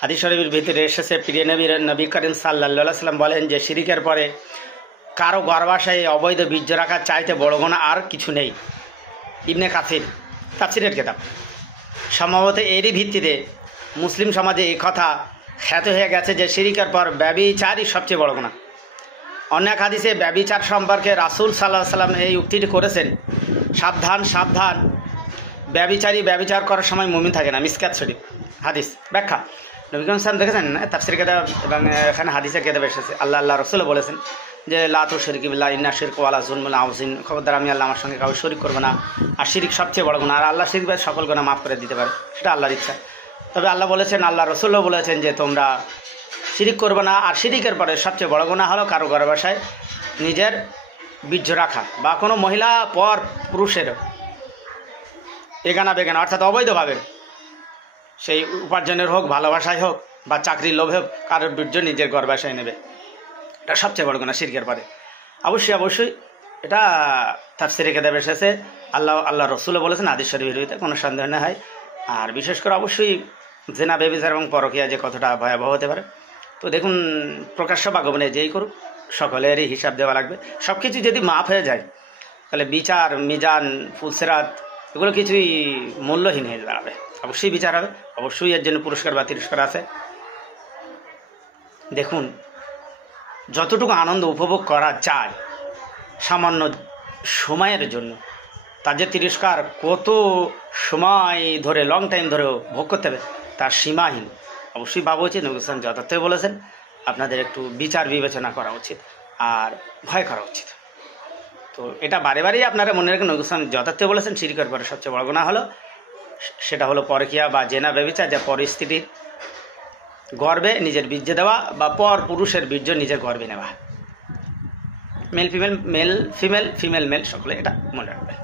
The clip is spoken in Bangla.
হাদিস শরীফের ভিতরে এসেছে, প্রিয় নবী করিম সাল্লাল্লাহু আলাইহি সাল্লাম বলেন যে শিরিকের পরে কারো গর্ভাশয়ে অবৈধ বীর্য রাখার চাইতে বড় গুনাহ আর কিছু নেই। ইবনে কাসির তাফসীরের কিতাব। সম্ভবত এরই ভিত্তিতে মুসলিম সমাজে এই কথা খ্যাত হয়ে গেছে যে শিরিকের পর ব্যভিচারই সবচেয়ে বড় গুনাহ। অন্য এক হাদিসে ব্যভিচার সম্পর্কে রাসূল সাল্লাল্লাহু আলাইহি সাল্লাম এই উক্তিটি করেছেন, সাবধান সাবধান, ব্যভিচার করার সময় মুমিন থাকে না। মিসকাত শরীফ হাদিস ব্যাখ্যা। নবী করিম সাল্লাল্লাহু আলাইহি ওয়াসাল্লাম দেখেছেন তাফসীর কিতাব এবং এখানে হাদিসের কিতাব এসেছে, আল্লাহ রাসূলও বলেছেন যে লা তুশরিকু বিল্লাহি ইন্না শিরকা ওয়ালা যুলমুন আযীম, খবরদার আমি আল্লাহ আমার সঙ্গে কাউকে শরীক করব না। আর শিরিক সবচেয়ে বড় গুনাহ, আর আল্লাহ শিরিক সকল গুনাহ মাফ করে দিতে পারে, সেটা আল্লাহর ইচ্ছা। তবে আল্লাহ বলেছেন, আল্লাহ রাসূলও বলেছেন যে তোমরা শিরিক করবে না। আর শিরিকের পরে সবচেয়ে বড় গুনাহ হলো কারো গর্ভাশয়ে নিজের বীর্য রাখা, বা কোনো মহিলা পর পুরুষের এগানা বেগানা অর্থাৎ অবৈধভাবে, সেই উপার্জনের হোক, ভালোবাসায় হোক, বা চাকরির লোভে হোক, কারোর বীর্য নিজের গর্ভাশয়ে নেবে, এটা সবচেয়ে বড় গুনাহ শিরকের পরে। অবশ্যই এটা তাফসীরে কিতাবে এসেছে, আল্লাহ রাসূলও বলেছেন, হাদিস শরীফের ভিতরে কোনো সন্দেহ না হয়। আর বিশেষ করে অবশ্যই জেনা, ব্যভিচার এবং পরকীয়া যে কতটা ভয়াবহ হতে পারে। তো দেখুন, প্রকাশ্য বা গোপনে যেই করুক সকলেরই হিসাব দেওয়া লাগবে। সব কিছু যদি মাফ হয়ে যায় তাহলে বিচার, মিজান, ফুলসেরাত এগুলো কিছুই মূল্যহীন হয়ে দাঁড়াবে। অবশ্যই বিচার হবে, অবশ্যই এর জন্য পুরস্কার বা তিরস্কার আছে। দেখুন, যতটুকু আনন্দ উপভোগ করা যায় সামান্য সময়ের জন্য, তার যে তিরস্কার কত সময় ধরে, লং টাইম ধরে ভোগ করতে হবে তার সীমাহীন। অবশ্যই ভাবা উচিত, নবী সাল্লাল্লাহু আলাইহি ওয়াসাল্লাম যথার্থই বলেছেন, আপনাদের একটু বিচার বিবেচনা করা উচিত আর ভয় করা উচিত। তো এটা বারে বারেই আপনারা মনে রাখেন, নবী সাল্লাল্লাহু আলাইহি ওয়াসাল্লাম যথার্থই বলেছেন শিরকের পরে সবচেয়ে বড় গুনাহ হলো, সেটা হলো পরকীয়া বা জেনা, ব্যভিচার, যা পরিস্থিতির গর্বে নিজের বীর্য দেওয়া বা পর পুরুষের বীর্য নিজের গর্বে নেওয়া। Male female, male female, female male, সকলে এটা মনে রাখবেন।